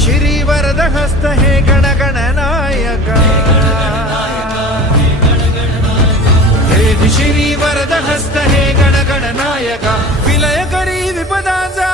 दिशिरी वरद हस्त हे गणगणनायका हे दिशिरी वरद हस्त हे गणगणनायका विलय करी विपदाचा